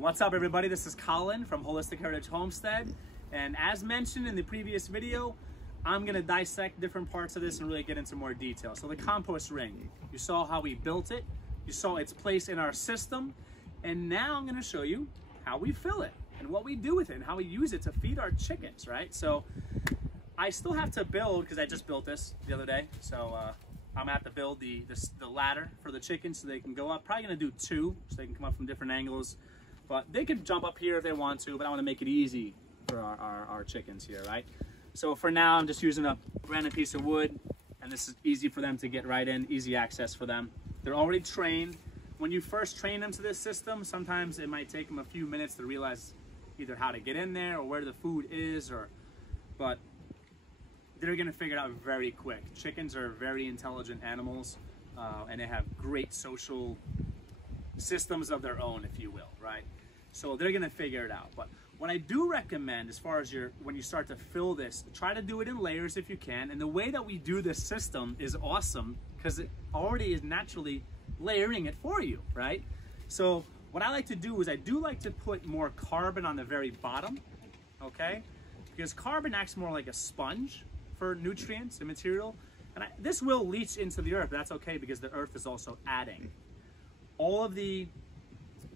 What's up, everybody? This is Colin from Holistic Heritage Homestead, and as mentioned in the previous video, I'm going to dissect different parts of this and really get into more detail. So the compost ring, you saw how we built it, you saw its place in our system, and now I'm going to show you how we fill it and what we do with it and how we use it to feed our chickens, right? So I still have to build, because I just built this the other day, so I'm gonna have to build the ladder for the chickens so they can go up. Probably gonna do two so they can come up from different angles, but they can jump up here if they want to, but I want to make it easy for our chickens here, right? So for now, I'm just using a random piece of wood, and this is easy for them to get right in, easy access for them. They're already trained. When you first train them to this system, sometimes it might take them a few minutes to realize either how to get in there or where the food is, but they're gonna figure it out very quick. Chickens are very intelligent animals, and they have great social systems of their own, if you will, right? So they're gonna figure it out. But what I do recommend, as far as when you start to fill this, try to do it in layers if you can. And the way that we do this system is awesome because it already is naturally layering it for you, right? So what I like to do is I do like to put more carbon on the very bottom, okay? Because carbon acts more like a sponge for nutrients and material. And this will leach into the earth, but that's okay because the earth is also adding. All of the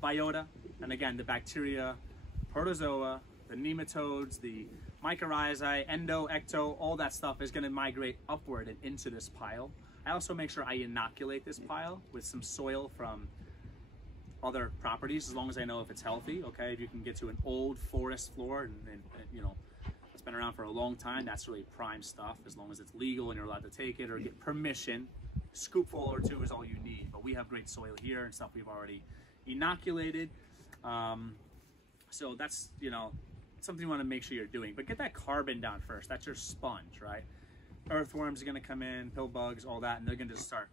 biota, and again, the bacteria, protozoa, the nematodes, the mycorrhizae, endo, ecto, all that stuff is gonna migrate upward and into this pile. I also make sure I inoculate this pile with some soil from other properties, as long as I know if it's healthy, okay? If you can get to an old forest floor and you know, it's been around for a long time, that's really prime stuff, as long as it's legal and you're allowed to take it or get permission. A scoopful or two is all you need, but we have great soil here and stuff we've already inoculated. So that's, you know, something you want to make sure you're doing, but get that carbon down first. That's your sponge, right? Earthworms are going to come in, pill bugs, all that, and they're going to just start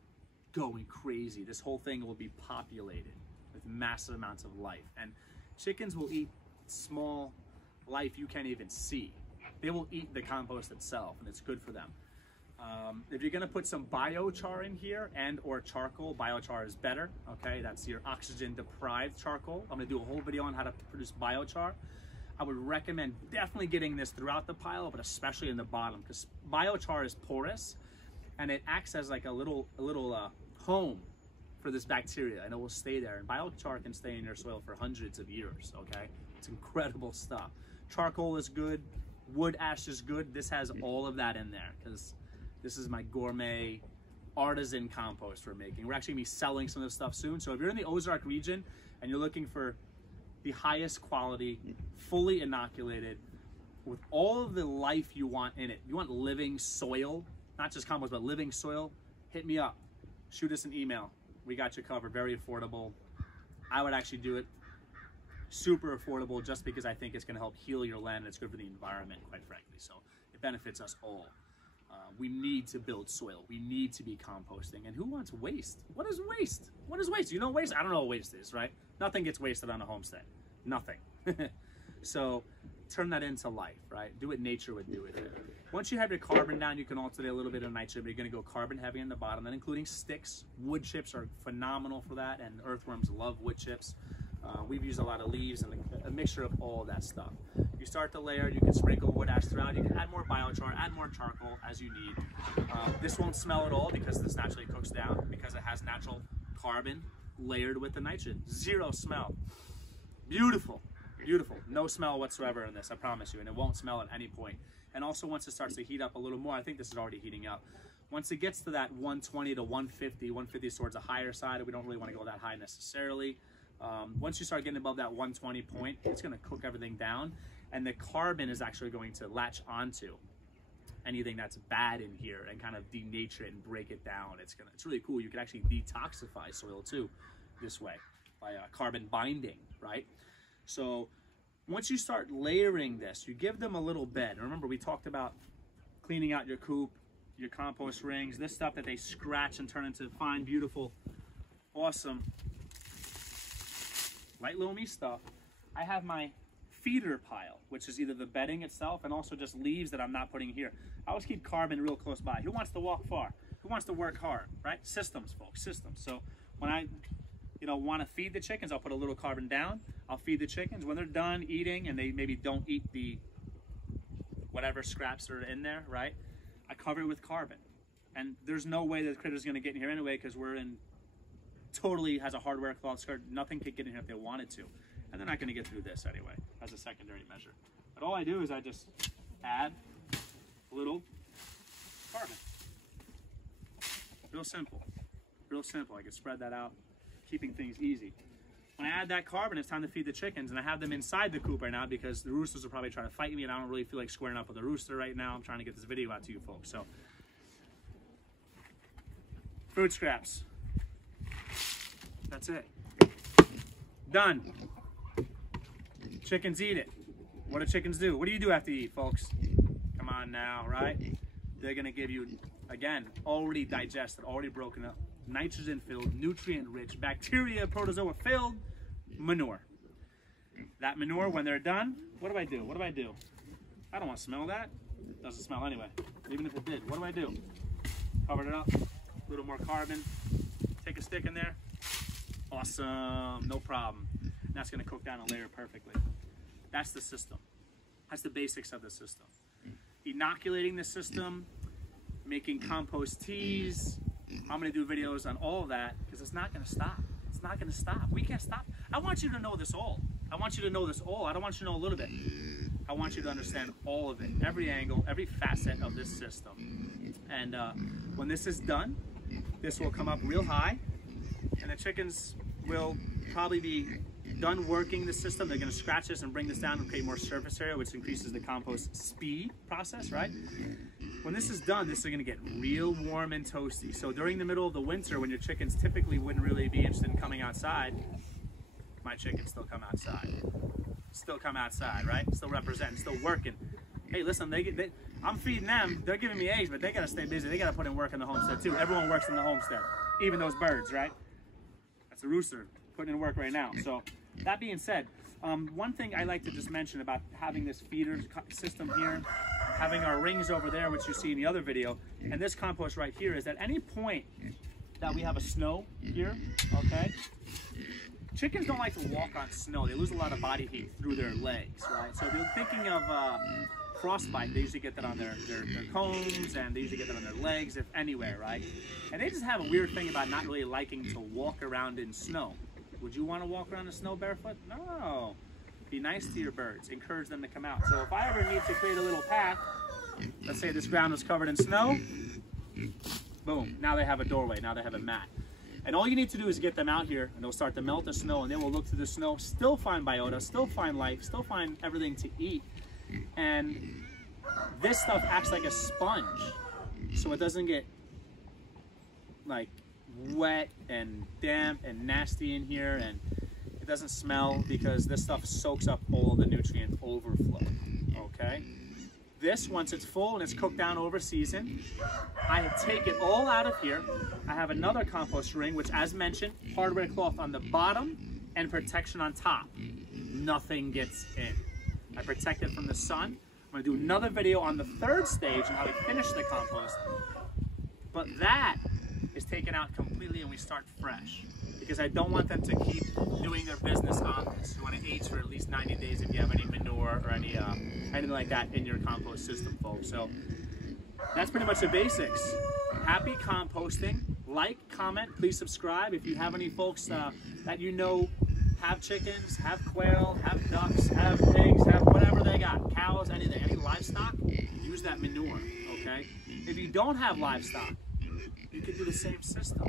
going crazy. This whole thing will be populated with massive amounts of life, and chickens will eat small life you can't even see. They will eat the compost itself, and it's good for them. If you're gonna put some biochar in here and or charcoal, biochar is better, okay? That's your oxygen deprived charcoal. I'm gonna do a whole video on how to produce biochar. I would recommend definitely getting this throughout the pile, but especially in the bottom, because biochar is porous and it acts as like a little home for this bacteria, and it will stay there. And biochar can stay in your soil for hundreds of years, okay? It's incredible stuff. Charcoal is good, wood ash is good. This has all of that in there because this is my gourmet artisan compost we're making. We're actually gonna be selling some of this stuff soon. So if you're in the Ozark region and you're looking for the highest quality, fully inoculated, with all of the life you want in it, you want living soil, not just compost, but living soil, hit me up. Shoot us an email. We got you covered, very affordable. I would actually do it super affordable just because I think it's gonna help heal your land and it's good for the environment, quite frankly. So it benefits us all. We need to build soil. We need to be composting. And who wants waste? What is waste? What is waste? You know waste? I don't know what waste is, right? Nothing gets wasted on a homestead. Nothing. So turn that into life, right? Do what nature would do with it. Once you have your carbon down, you can alternate a little bit of nitrogen, but you're gonna go carbon heavy in the bottom, then including sticks. Wood chips are phenomenal for that, and earthworms love wood chips. We've used a lot of leaves and a mixture of all that stuff. You start the layer, you can sprinkle wood ash throughout, you can add more biochar, add more charcoal as you need. This won't smell at all because this naturally cooks down, because it has natural carbon layered with the nitrogen. Zero smell. Beautiful, beautiful. No smell whatsoever in this, I promise you, and it won't smell at any point. And also once it starts to heat up a little more, I think this is already heating up. Once it gets to that 120 to 150, 150 is towards the higher side, we don't really want to go that high necessarily. Once you start getting above that 120 point, it's going to cook everything down, and the carbon is actually going to latch onto anything that's bad in here and kind of denature it and break it down. It's really cool. You can actually detoxify soil too this way by carbon binding, right? So once you start layering this, you give them a little bed. Remember, we talked about cleaning out your coop, your compost rings, this stuff that they scratch and turn into fine, beautiful, awesome, light loamy stuff. I have my feeder pile, which is either the bedding itself and also just leaves that I'm not putting here. I always keep carbon real close by. Who wants to walk far? Who wants to work hard, right? Systems, folks, systems. So when I you know, want to feed the chickens, I'll put a little carbon down. I'll feed the chickens. When they're done eating and they maybe don't eat the whatever scraps are in there, right? I cover it with carbon. And there's no way that the critter's going to get in here anyway, because we're in totally has a hardware cloth skirt. Nothing could get in here if they wanted to. And they're not going to get through this anyway as a secondary measure. But all I do is I just add a little carbon. Real simple. Real simple. I can spread that out, keeping things easy. When I add that carbon, it's time to feed the chickens, and I have them inside the coop right now because the roosters will probably try to fight me, and I don't really feel like squaring up with a rooster right now. I'm trying to get this video out to you folks. So, food scraps. That's it. Done. Chickens eat it. What do chickens do? What do you do after you eat, folks? Come on now, right? They're going to give you, again, already digested, already broken up, nitrogen-filled, nutrient-rich, bacteria-protozoa-filled manure. That manure, when they're done, what do I do? What do I do? I don't want to smell that. It doesn't smell anyway. Even if it did, what do I do? Cover it up, a little more carbon, take a stick in there. Awesome, no problem. And that's going to cook down a layer perfectly. That's the system. That's the basics of the system. Inoculating the system, making compost teas. I'm going to do videos on all of that because it's not going to stop. It's not going to stop. We can't stop. I want you to know this all. I want you to know this all. I don't want you to know a little bit. I want you to understand all of it, every angle, every facet of this system. And when this is done, this will come up real high, and the chickens will probably be done working the system. They're going to scratch this and bring this down and create more surface area, which increases the compost speed process, right? When this is done, this is going to get real warm and toasty. So during the middle of the winter, when your chickens typically wouldn't really be interested in coming outside, my chickens still come outside. Still come outside, right? Still representing, still working. Hey, listen, I'm feeding them. They're giving me eggs, but they got to stay busy. They got to put in work in the homestead too. Everyone works in the homestead, even those birds, right? That's a rooster putting in work right now. So that being said, one thing I like to just mention about having this feeder system here, having our rings over there, which you see in the other video, and this compost right here, is at any point that we have a snow here, okay? Chickens don't like to walk on snow. They lose a lot of body heat through their legs, right? So if you're thinking of frostbite, they usually get that on their combs, and they usually get that on their legs, if anywhere, right? And they just have a weird thing about not really liking to walk around in snow. Would you want to walk around in snow barefoot? No. Be nice to your birds. Encourage them to come out. So if I ever need to create a little path, let's say this ground was covered in snow, boom, now they have a doorway, now they have a mat. And all you need to do is get them out here, and they'll start to melt the snow, and they will look through the snow, still find biota, still find life, still find everything to eat. And this stuff acts like a sponge, so it doesn't get like wet and damp and nasty in here, and it doesn't smell because this stuff soaks up all the nutrient overflow, okay? This, once it's full and it's cooked down over season, I take it all out of here. I have another compost ring, which, as mentioned, hardware cloth on the bottom and protection on top. Nothing gets in. I protect it from the sun. I'm gonna do another video on the third stage and how we finish the compost. But that is taken out completely and we start fresh, because I don't want them to keep doing their business on this. You want to age for at least 90 days if you have any manure or any anything like that in your compost system, folks. So that's pretty much the basics. Happy composting. Like, comment, please subscribe. If you have any folks that you know have chickens, have quail, have ducks, have pigs, have whatever they got, cows, anything, any livestock, use that manure, okay? If you don't have livestock, you can do the same system.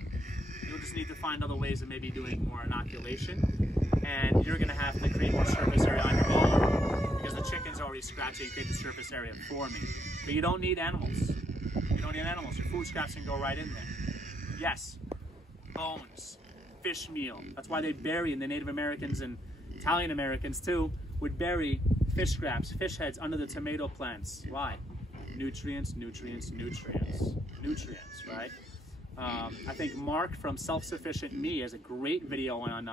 You'll just need to find other ways of maybe doing more inoculation, and you're gonna have to create more surface area on your own because the chicken's already scratching big surface area for me. But you don't need animals. You don't need animals. Your food scraps can go right in there. Yes, bones, fish meal. That's why they bury, and the Native Americans and Italian Americans too would bury fish scraps, fish heads under the tomato plants. Why? Nutrients, nutrients, nutrients, nutrients, right? I think Mark from Self-Sufficient Me has a great video on,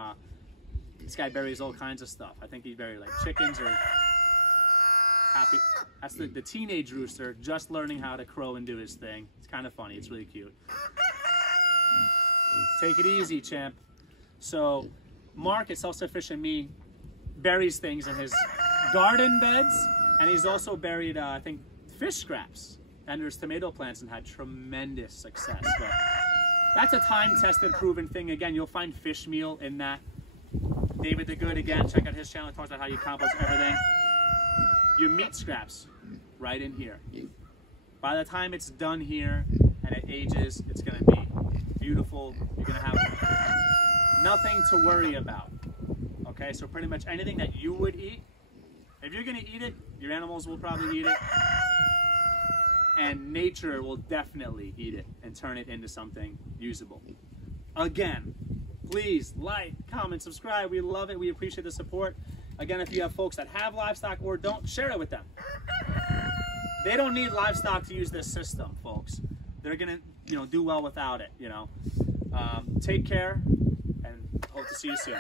this guy buries all kinds of stuff. I think he buried like chickens or happy. That's the teenage rooster just learning how to crow and do his thing. It's kind of funny, it's really cute. Take it easy, champ. So Mark at Self-Sufficient Me buries things in his garden beds, and he's also buried, I think, fish scraps under his tomato plants and had tremendous success. But that's a time-tested, proven thing. Again, you'll find fish meal in that. David the Good, again, check out his channel. He talks about how you compost everything. Your meat scraps right in here. By the time it's done here and it ages, it's going to be beautiful. You're going to have nothing to worry about. Okay, so pretty much anything that you would eat, if you're going to eat it, your animals will probably eat it. And nature will definitely eat it and turn it into something usable. Again, please like, comment, subscribe. We love it. We appreciate the support. Again, if you have folks that have livestock or don't, share it with them. They don't need livestock to use this system, folks. They're gonna, do well without it. Take care, and hope to see you soon.